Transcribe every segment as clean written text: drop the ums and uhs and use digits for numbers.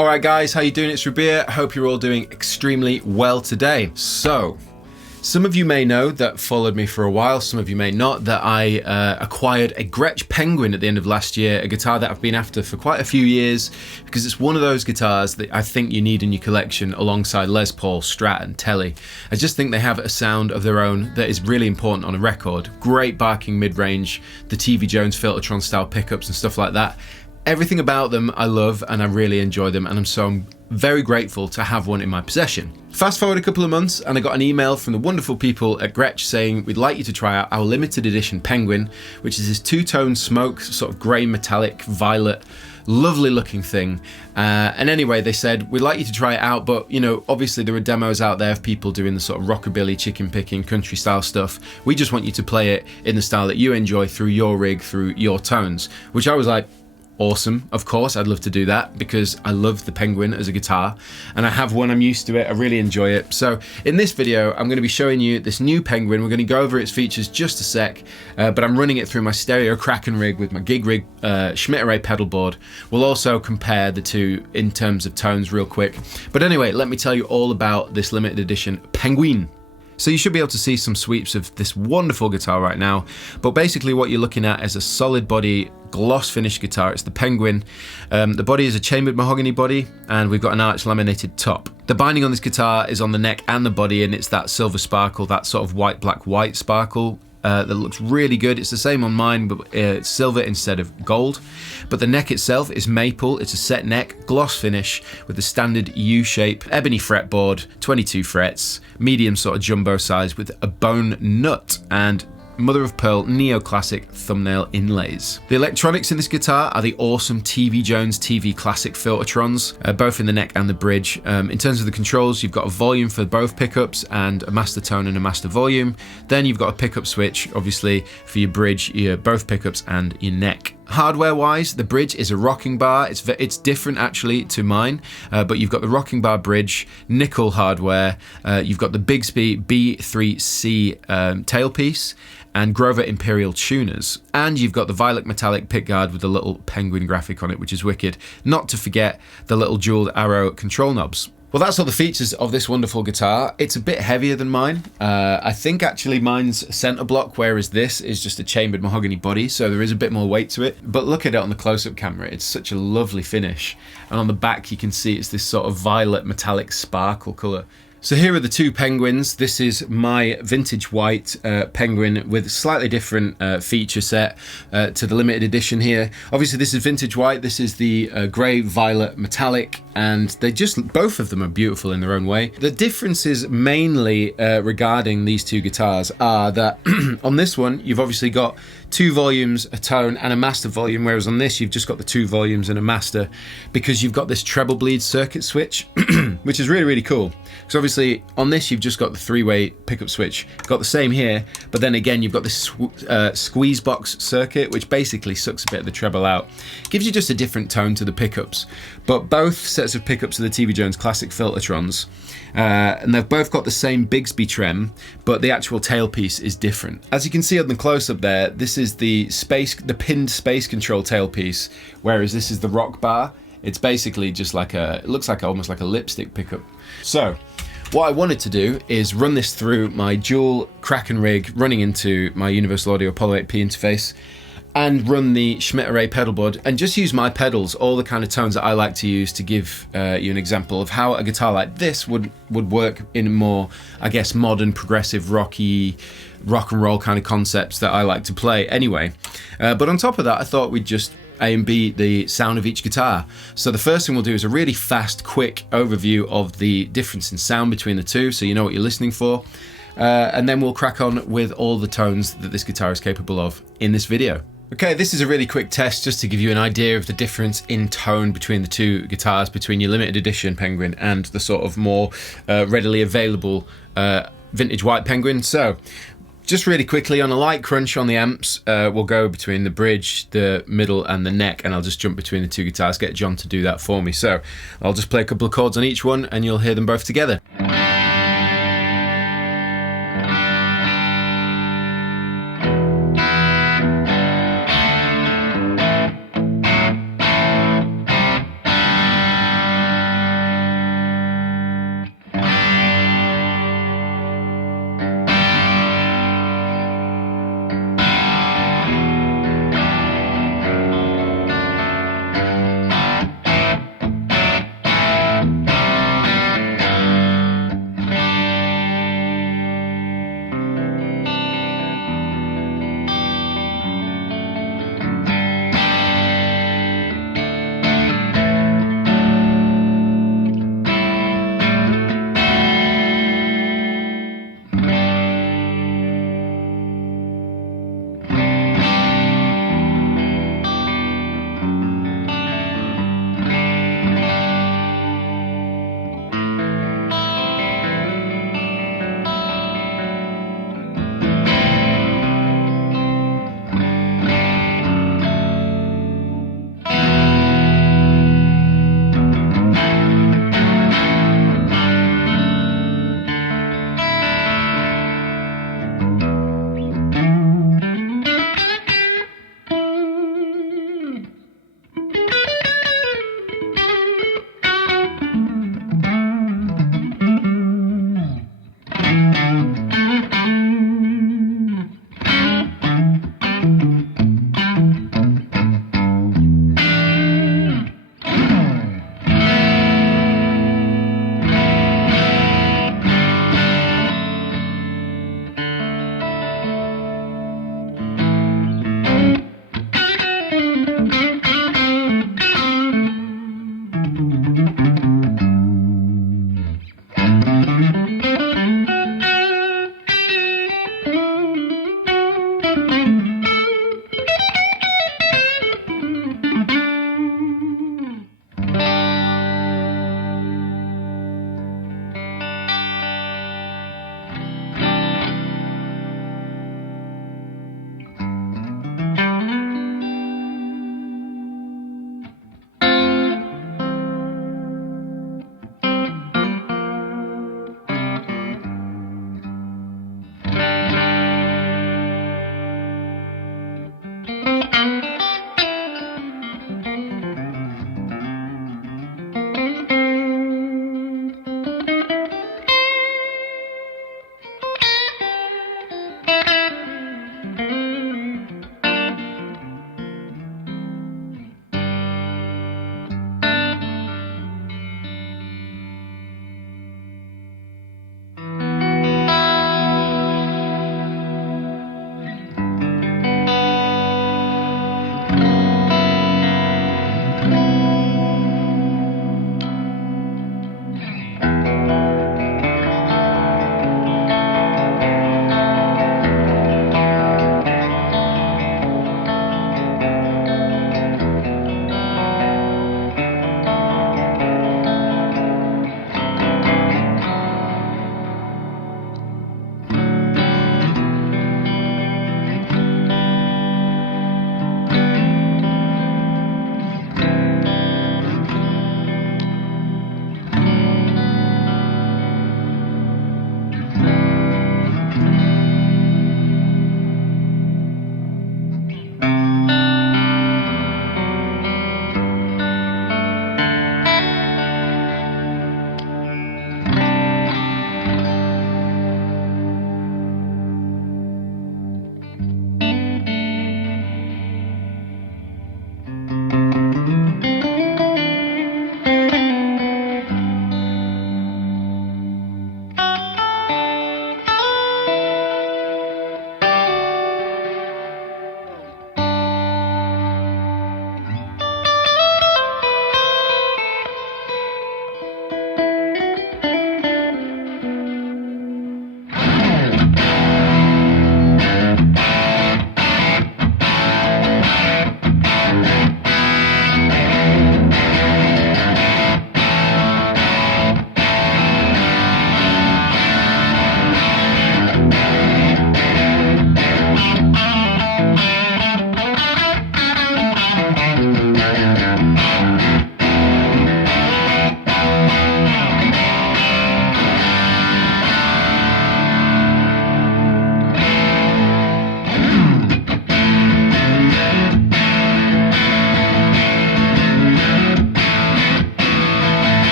Alright guys, how you doing? It's Rabea. I hope you're all doing extremely well today. So, some of you may know that followed me for a while, some of you may not, that I acquired a Gretsch Penguin at the end of last year, a guitar that I've been after for quite a few years, because it's one of those guitars that I think you need in your collection alongside Les Paul, Strat and Telly. I just think they have a sound of their own that is really important on a record. Great barking mid-range, the TV Jones Filtertron style pickups and stuff like that. Everything about them I love and I really enjoy them, and I'm very grateful to have one in my possession. Fast forward a couple of months and I got an email from the wonderful people at Gretsch saying we'd like you to try out our limited edition Penguin, which is this two-tone smoke, sort of grey metallic violet, lovely looking thing. And anyway, they said we'd like you to try it out, but you know, obviously there are demos out there of people doing the sort of rockabilly, chicken picking, country style stuff. We just want you to play it in the style that you enjoy through your rig, through your tones, which I was like, awesome, of course, I'd love to do that because I love the Penguin as a guitar and I have one, I'm used to it, I really enjoy it. So in this video, I'm going to be showing you this new Penguin. We're going to go over its features just a sec, but I'm running it through my stereo Kraken rig with my gig rig Schmidt Array pedal board. We'll also compare the two in terms of tones real quick. But anyway, let me tell you all about this limited edition Penguin. So you should be able to see some sweeps of this wonderful guitar right now, but basically what you're looking at is a solid body gloss finish guitar. It's the Penguin. The body is a chambered mahogany body and we've got an arch laminated top. The binding on this guitar is on the neck and the body, and it's that silver sparkle, that sort of white, black, white sparkle. That looks really good. It's the same on mine, but it's silver instead of gold. But the neck itself is maple. It's a set neck, gloss finish with the standard U-shape, ebony fretboard, 22 frets, medium sort of jumbo size with a bone nut and mother of pearl neoclassic thumbnail inlays. The electronics in this guitar are the awesome TV Jones TV Classic Filtertrons, both in the neck and the bridge. In terms of the controls, you've got a volume for both pickups and a master tone and a master volume. Then you've got a pickup switch, obviously, for your bridge, both pickups and your neck. Hardware wise, the bridge is a rocking bar. It's different actually to mine, but you've got the rocking bar bridge, nickel hardware, you've got the Bigsby B3C tailpiece, and Grover Imperial tuners, and you've got the violet metallic pickguard with the little penguin graphic on it, which is wicked, not to forget the little jeweled arrow control knobs. Well, that's all the features of this wonderful guitar. It's a bit heavier than mine. I think actually mine's center block, whereas this is just a chambered mahogany body, so there is a bit more weight to it. But look at it on the close-up camera, it's such a lovely finish. And on the back you can see it's this sort of violet metallic sparkle color. So here are the two Penguins. This is my vintage white Penguin with a slightly different feature set to the limited edition here. Obviously this is vintage white, this is the grey violet metallic, and both of them are beautiful in their own way. The differences mainly regarding these two guitars are that on this one you've obviously got two volumes, a tone and a master volume, whereas on this you've just got the two volumes and a master, because you've got this treble bleed circuit switch which is really, really cool. So obviously on this you've just got the three-way pickup switch, got the same here, but then again you've got this squeeze box circuit which basically sucks a bit of the treble out. Gives you just a different tone to the pickups. But both sets of pickups are the TV Jones Classic Filtertrons, and they've both got the same Bigsby trem, but the actual tailpiece is different. As you can see on the close-up there, this is the pinned space control tailpiece, whereas this is the rock bar. It's basically just like it looks like almost like a lipstick pickup. So what I wanted to do is run this through my dual Kraken rig running into my Universal Audio Apollo 8P interface, and run the Schmidt Array pedal board and just use my pedals, all the kind of tones that I like to use, to give you an example of how a guitar like this would work in more, I guess, modern, progressive, rocky, rock and roll kind of concepts that I like to play anyway. But on top of that, I thought we'd just A and B the sound of each guitar. So the first thing we'll do is a really fast, quick overview of the difference in sound between the two, so you know what you're listening for. And then we'll crack on with all the tones that this guitar is capable of in this video. Okay, this is a really quick test just to give you an idea of the difference in tone between the two guitars, between your limited edition Penguin and the sort of more readily available vintage white Penguin. So just really quickly, on a light crunch on the amps, we'll go between the bridge, the middle and the neck, and I'll just jump between the two guitars, get John to do that for me. So I'll just play a couple of chords on each one and you'll hear them both together.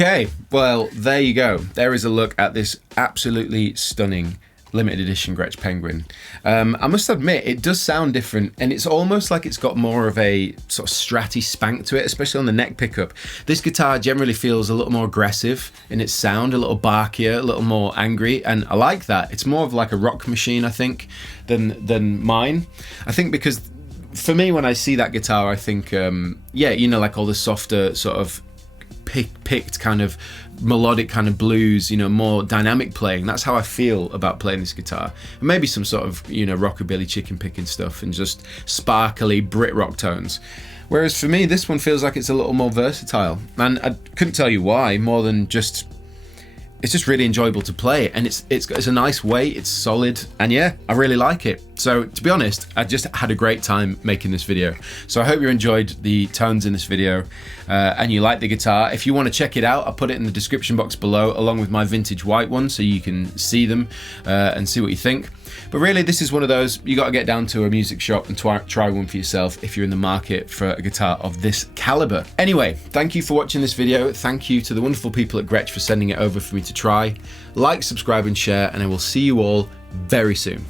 Okay, well, there you go. There is a look at this absolutely stunning limited edition Gretsch Penguin. I must admit, it does sound different, and it's almost like it's got more of a sort of stratty spank to it, especially on the neck pickup. This guitar generally feels a little more aggressive in its sound, a little barkier, a little more angry, and I like that. It's more of like a rock machine, I think, than mine. I think because for me, when I see that guitar, I think, yeah, you know, like all the softer sort of picked kind of melodic kind of blues, you know, more dynamic playing. That's how I feel about playing this guitar. And maybe some sort of, you know, rockabilly chicken picking stuff and just sparkly Brit rock tones. Whereas for me, this one feels like it's a little more versatile. And I couldn't tell you why, more than just, it's just really enjoyable to play, and it's a nice weight, it's solid, and yeah, I really like it. So to be honest, I just had a great time making this video. So I hope you enjoyed the tones in this video and you like the guitar. If you want to check it out, I'll put it in the description box below, along with my vintage white one, so you can see them and see what you think. But really, this is one of those, you got to get down to a music shop and try one for yourself if you're in the market for a guitar of this caliber. Anyway, thank you for watching this video. Thank you to the wonderful people at Gretsch for sending it over for me to try. Like, subscribe, and share, and I will see you all very soon.